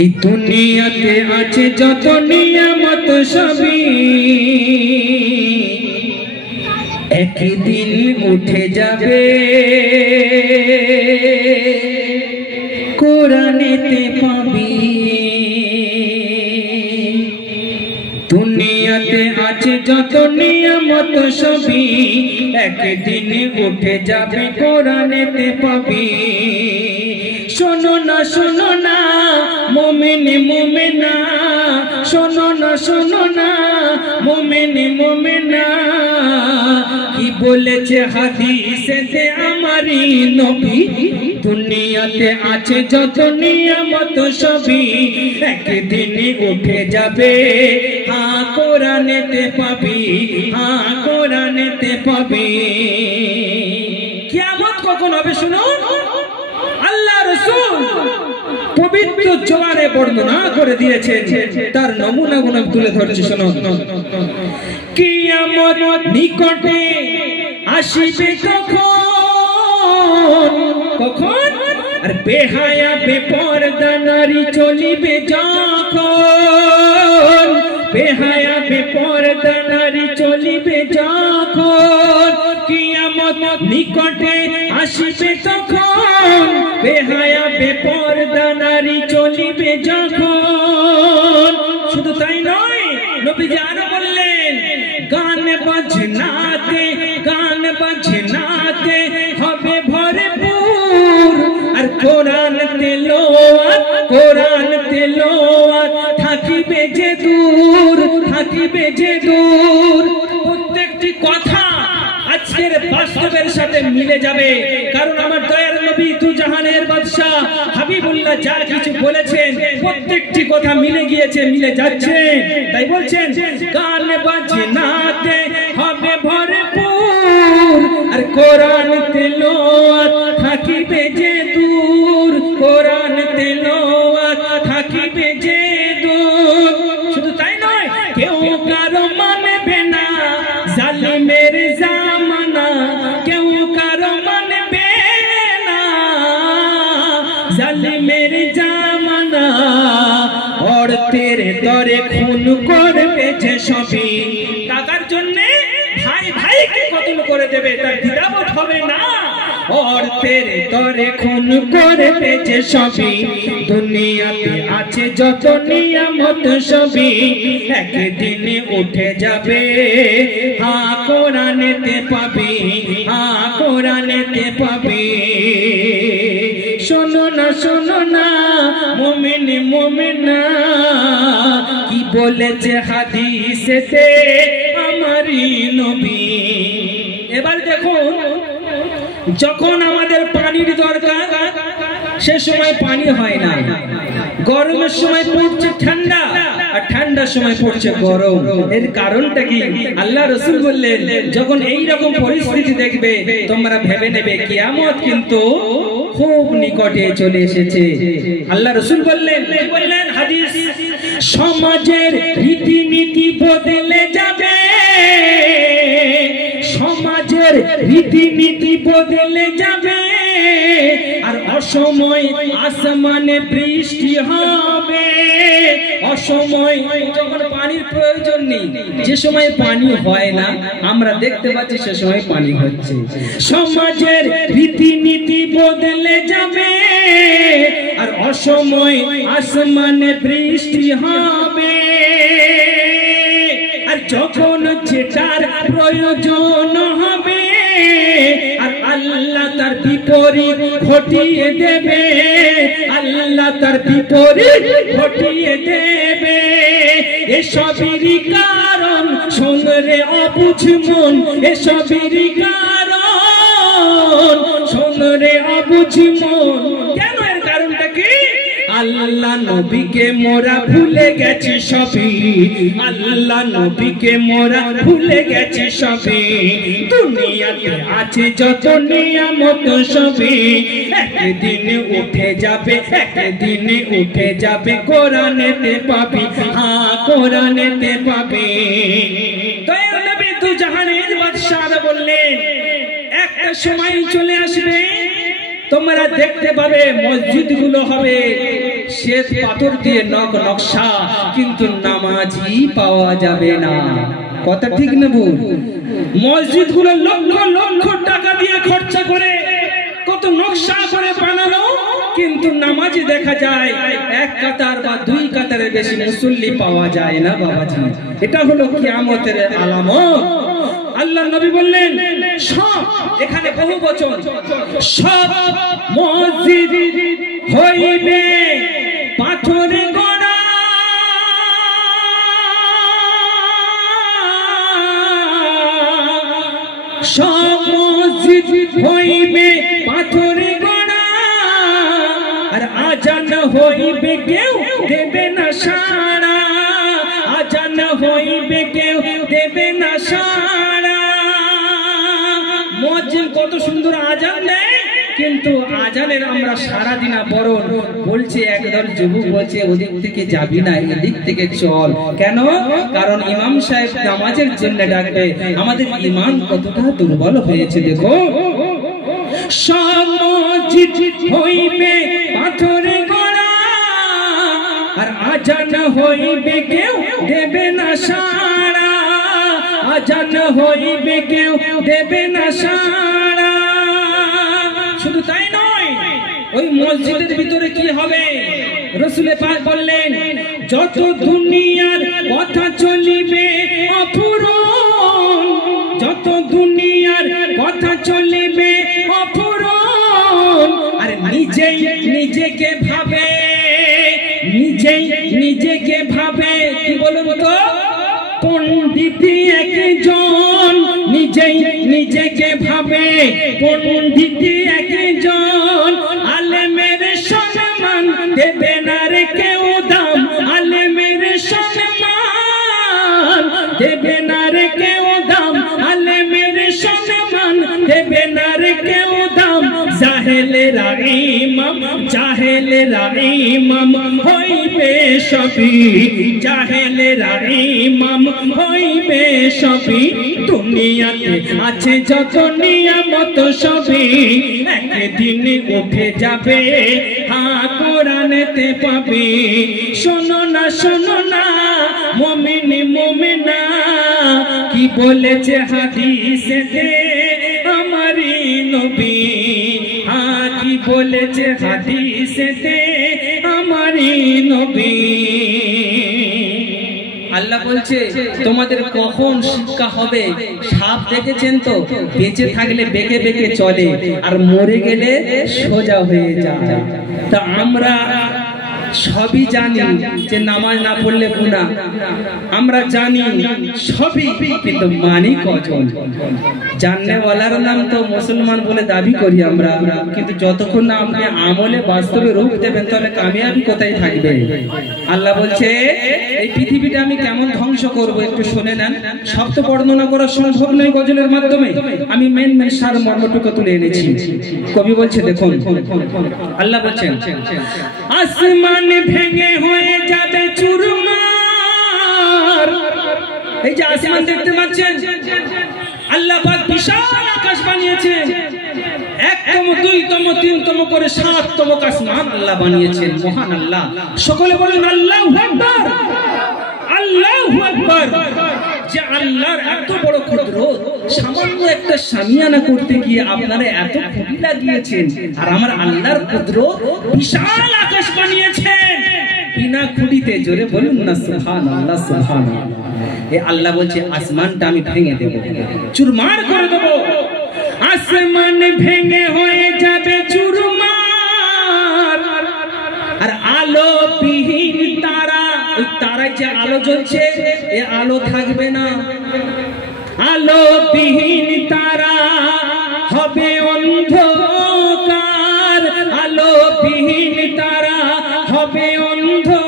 এই দুনিয়াতে আছে যত নিয়ামত সবই একদিন উঠে যাবে, কোরআনেতে পাবি। দুনিয়াতে আছে যত নিয়ামত সবই একদিন উঠে যাবে, কোরআনেতে পাবি। শোনো না মুমিন মুমিনা, শোনো না মুমিন মুমিনা, কি বলেছে হাদিসেতে আমারই নবী। দুনিয়াতে আছে যত নিয়ামত সবই একদিন উঠে যাবে, হ্যাঁ কোরআনেতে পাবি, হ্যাঁ কোরআনেতে পাবি। কিয়ামত কখন হবে শুনুন, আল্লাহ রাসূল পবিত্র জোয়ারে বর্ণনা করে দিয়েছেন, তার নমুনাগুলো তুলে ধরছি শুনুন। কিয়ামত নিকটে আসিবে কখন, আর বেহায়া বেপরদা নারী চলিবে যখন, বেহায়া বেপরদা নারী চলিবে যখন, কিয়ামত নিকটে আসিবে তখন, বেহায়া বেপরদা নারী চলিবে যখন। শুধু তাই নয়, নবীজি আরো বললেন, গান বাজনাতে হবে ভরপুর, আর কোরআন তেলাওয়াত থাকিবে যে দূর। প্রত্যেকটি কথা আজকের বাস্তবের সাথে মিলে যাবে, কারণ আমার দয়ার নবী দু জাহানের বাদশা হাবিবুল্লাহ যা কিছু বলেছেন প্রত্যেকটি কথা মিলে গিয়েছে, মিলে যাচ্ছে। তাই বলছেন গান বাজনাতে হবে ভরপুর, আর কোরআন তেলাওয়াত থাকিবে যে দূর, কোরআন তেলাওয়াত থাকিবে যে দূর। শুধু তাই নয়, কেউ কারো মানবে না জালিমের জামানা, কেউ কারো মানবে না জালিমের জামানা, অর্থের দরে খুন করবে যে সবই। টাকার জন্য ভাই ভাইকে কতল করে দেবে, তার দ্বিধাবোধ হবে না, অর্থের দরে খুন করবে যে সবই। দুনিয়াতে আছে যত নিয়ামত সবই একদিন উঠে যাবে, হ্যাঁ কোরআনেতে পাবি, হ্যাঁ কোরআনেতে পাবি। শোনো না মুমিন মুমিনা, কি বলেছে হাদিসেতে আমারই নবী। এবার দেখুন, যখন আমাদের পানির দরকার সে সময় পানি হয় না, গরমের সময় পড়ছে ঠান্ডা, আর ঠান্ডার সময় পড়ছে গরম। এর কারণটা কি? আল্লাহ রাসূল বললেন, যখন এই রকম পরিস্থিতি দেখবে তোমরা ভেবে নেবে কিয়ামত কিন্তু খুব নিকটে চলে এসেছে। আল্লাহ রাসূল বললেন হাদিস, সমাজের রীতিনীতি বদলে যাবে, সমাজের রীতিনীতি বদলে যাবে, আর অসময় আসমানে বৃষ্টি হবে। অসময় যখন পানির প্রয়োজন নেই, যে সময় পানি হয় না আমরা দেখতে পাচ্ছি সে সময় পানি হচ্ছে। সমাজের রীতিনীতি বদলে যাবে, আর অসময় আসমানে বৃষ্টি হবে। আর যখন যেটার প্রয়োজন হবে, আর আল্লাহ তার বিপরীত ঘটিয়ে দেবে, আল্লাহ তার বিপরীত ঘটিয়ে দেবে। এসবেরই কারণ শোন রে অবুঝ মন, এসবেরই কারণ শোন রে অবুঝ মন। কেন? এর কারণটা কি? আল্লাহ নবীকে মোরা ভুলে গেছি সবই, আল্লাহ নবীকে মোরা ভুলে গেছি সবই। দুনিয়াতে আছে যত নিয়ামত সবই একদিন উঠে যাবে, একদিন উঠে যাবে, কোরআনেতে পাবি, হ্যাঁ কোরআনেতে পাবি। দয়ার নবী দু জাহানের বাদশা বললেন, একটা সময় চলে আসবে তোমরা দেখতে পাবে মসজিদগুলো হবে শ্বেত পাথর দিয়ে নকশা, কিন্তু নামাজি পাওয়া যাবে না। কথা ঠিক না ভুল? মসজিদগুলো লক্ষ লক্ষ টাকা দিয়ে খরচা করে কত নকশা করে বানানো, কিন্তু নামাজি দেখা যায় এক কাতার বা দুই কাতারের বেশি মুসল্লি পাওয়া যায় না বাবাজি। এটা হলো কিয়ামতের আলামত। আল্লাহ নবী বললেন সব, এখানে বহু বচন, সব মসজিদ হইবে পাথরে গড়া, সব মসজিদ হইবে পাথরে গড়া, আর আজান হইবে কেউ দেবে না সাড়া, আজান হইবে কেউ দেবে না সাড়া। মুয়াজ্জিন কত সুন্দর আজান দেয়, কিন্তু আজানের আমরা সারা দিন বরণ বলছে। একদল যুবক বলছে ওদিক থেকে যাবি না, এদিক থেকে চল। কেন? কারণ ইমাম সাহেব নামাজের জন্য ডাকবে। আমাদের ঈমান কতটা দুর্বল হয়েছে দেখো। সব মসজিদ হইবে পাথরে গড়া, আর আজান হইবে কেউ দেবে না সাড়া, আজান হইবে কেউ দেবে না সাড়া। শুধু তাই নয়, ওই মসজিদের ভিতরে কি হবে? রাসূলে পাক বললেন যত দুনিয়ার কথা চলিবে অপূরণ, যত দুনিয়ার কথা চলিবে অপূরণ, আর নিজেই নিজেকে ভাবে, নিজেই নিজেকে ভাবে। কি বলুন তো? পণ্ডিত একজন নিজেই নিজেকে ভাবে, পণ্ডিত একজন, আলেমের সম্মান দেবে না রে কেউ দাম, আলেমের সম্মান দেবে না রে কেউ দাম, আলেমের সম্মান দেবে না রে কেউ দাম। জাহেলেরা ইমাম, জাহেলেরা ইমাম হইবে সবই, জাহেলেরা ইমাম হইবে সবই। দুনিয়াতে আছে যত নিয়ামত সবই একদিন উঠে যাবে, হ্যাঁ কোরআনেতে পাবি। শোনো না শোনো না মুমিন মুমিনা, কি বলেছে হাদিসেতে আমারই নবী, হ্যাঁ কি বলেছে হাদিসেতে আমারই নবী। আল্লাহ বলছে তোমাদের কখন শিক্ষা হবে? সাপ দেখেছেন তো, বেঁচে থাকলে বেঁকে বেঁকে চলে, আর মরে গেলে সোজা হয়ে যায়। তা আমরা সবই জানি যে নামাজ না পড়লে গুনাহ, আমরা জানি সবই, কিন্তু মানি কজন? জাননেওয়ালার নাম তো মুসলমান বলে দাবি করি আমরা, কিন্তু যতক্ষণ না আপনি আমলে বাস্তবে রূপ দেবেন তাহলে কামিয়াবি কোথায় থাকবে? আল্লাহ বলছে এই পৃথিবীটা আমি কেমন ধ্বংস করব একটু শুনে নেন। সব তো বর্ণনা করা সম্ভব নয় গজলের মাধ্যমে, আমি মেন সার মর্মটুকু তুলে এনেছি। কবি বলছে দেখুন, আল্লাহ বলছেন আসমান ভেঙে হয়ে যাবে চুরমার। এই যে আসমান দেখতে পাচ্ছেন, আল্লাহ পাক বিশাল আকাশ বানিয়েছেন, একতম দুইতম তিনতম করে সাততম আসমান আল্লাহ বানিয়েছেন। মহান আল্লাহ, সকলে বলেন আল্লাহু আকবার, আল্লাহু আকবার। যে আল্লাহর এত বড় কুদরত, সামান্য একটা শামিয়ানা করতে গিয়ে আপনারা এত খুঁটি লাগিয়েছেন, আর আমার আল্লাহর কুদরত বিশাল আকাশ বানিয়েছেন বিনা খুঁটিতে। জোরে বলুন না সুবহানাল্লাহ, সুবহানাল্লাহ। এই আল্লাহ বলছে আসমানটা আমি ভেঙে দেব, চুরমার করে দেব। আসমান ভেঙে হয়ে যাবে চুরমার, আর আলো বিহীন তারা, ওই তারায় যে আলো জ্বলছে এ আলো থাকবে না। আলো বিহীন তারা হবে অন্ধকার, আলো বিহীন তারা হবে অন্ধকার।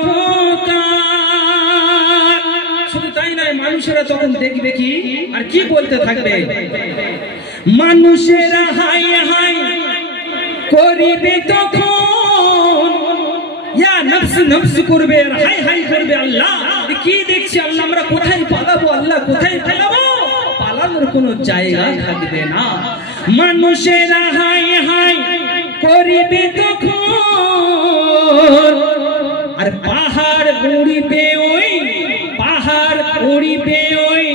শুধু তাই নয়, মানুষেরা তখন দেখবে কি আর কি বলতে থাকবে? মানুষেরা হাই হাই করিবে তখন, ইয়া নফস নফস করবে, হাই হাই করবে। আল্লাহ কি দেখছি, আল্লাহ আমরা কোথায় পালাবো, আল্লাহ কোথায় পালাবো? পালানোর কোনো জায়গা থাকবে না। মানুষেরা হাই হাই করিবে তখন আর পাহাড় উড়িবে ওই পাহাড় উড়িবে ওই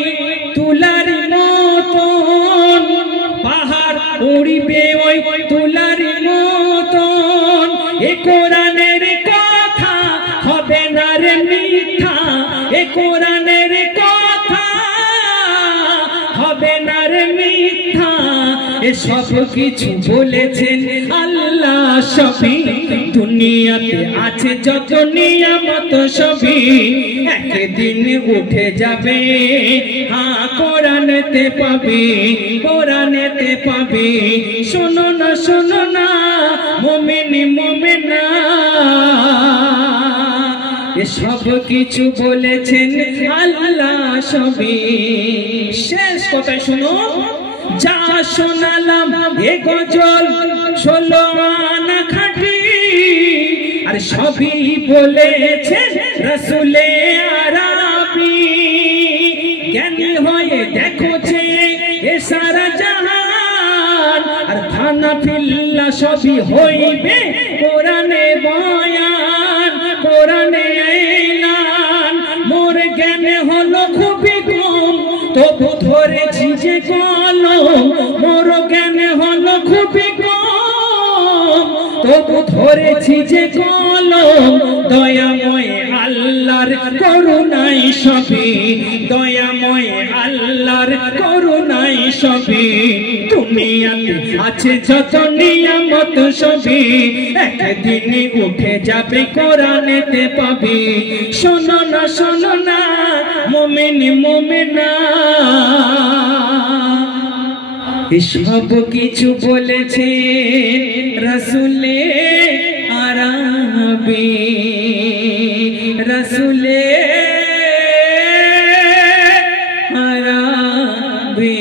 তুলার মতন পাহাড় উড়িবে ওই তুলার মতন এ কোরআনের কথা হবে না রে মিথ্যা এ কোরআনের কথা হবে না রে মিথ্যা এ সব কিছু বলেছেন আল্লাহ সবই দুনিয়াতে আছে যত নিয়ামত সবই একদিন উঠে যাবে হ্যাঁ কোরআনেতে পাবি কোরআনেতে পাবি শোনো না মুমিন মুমিনা সব কিছু বলেছেন আল্লাহ সবই শেষ কথা শুনো যা শোনালাম এ গজল 16 আনা খাঁটি আর সবই বলেছেন রাসূলে আরবি জ্ঞানী হয়ে দেখো যে এ সারা জাহান আর থানা ফিল্লা সবই হইবে কোরআনে বয়ান কোরআনে এলান মোর জ্ঞান হলো খুবই কম তবু ধরেছি যে কলম মোর জ্ঞান হলো খুবই কম তবু ধরেছি যে কলম দয়াময় আল্লাহর করুণাই সবই দয়াময় আল্লাহর করুণাই সবই দুনিয়াতে আছে যত নিয়ামত সবই একদিন উঠে যাবে কোরআনেতে পাবি শোনো না মুমিন মুমিনা সব কিছু বলেছে রাসূলে আরবি রাসূলে আরবি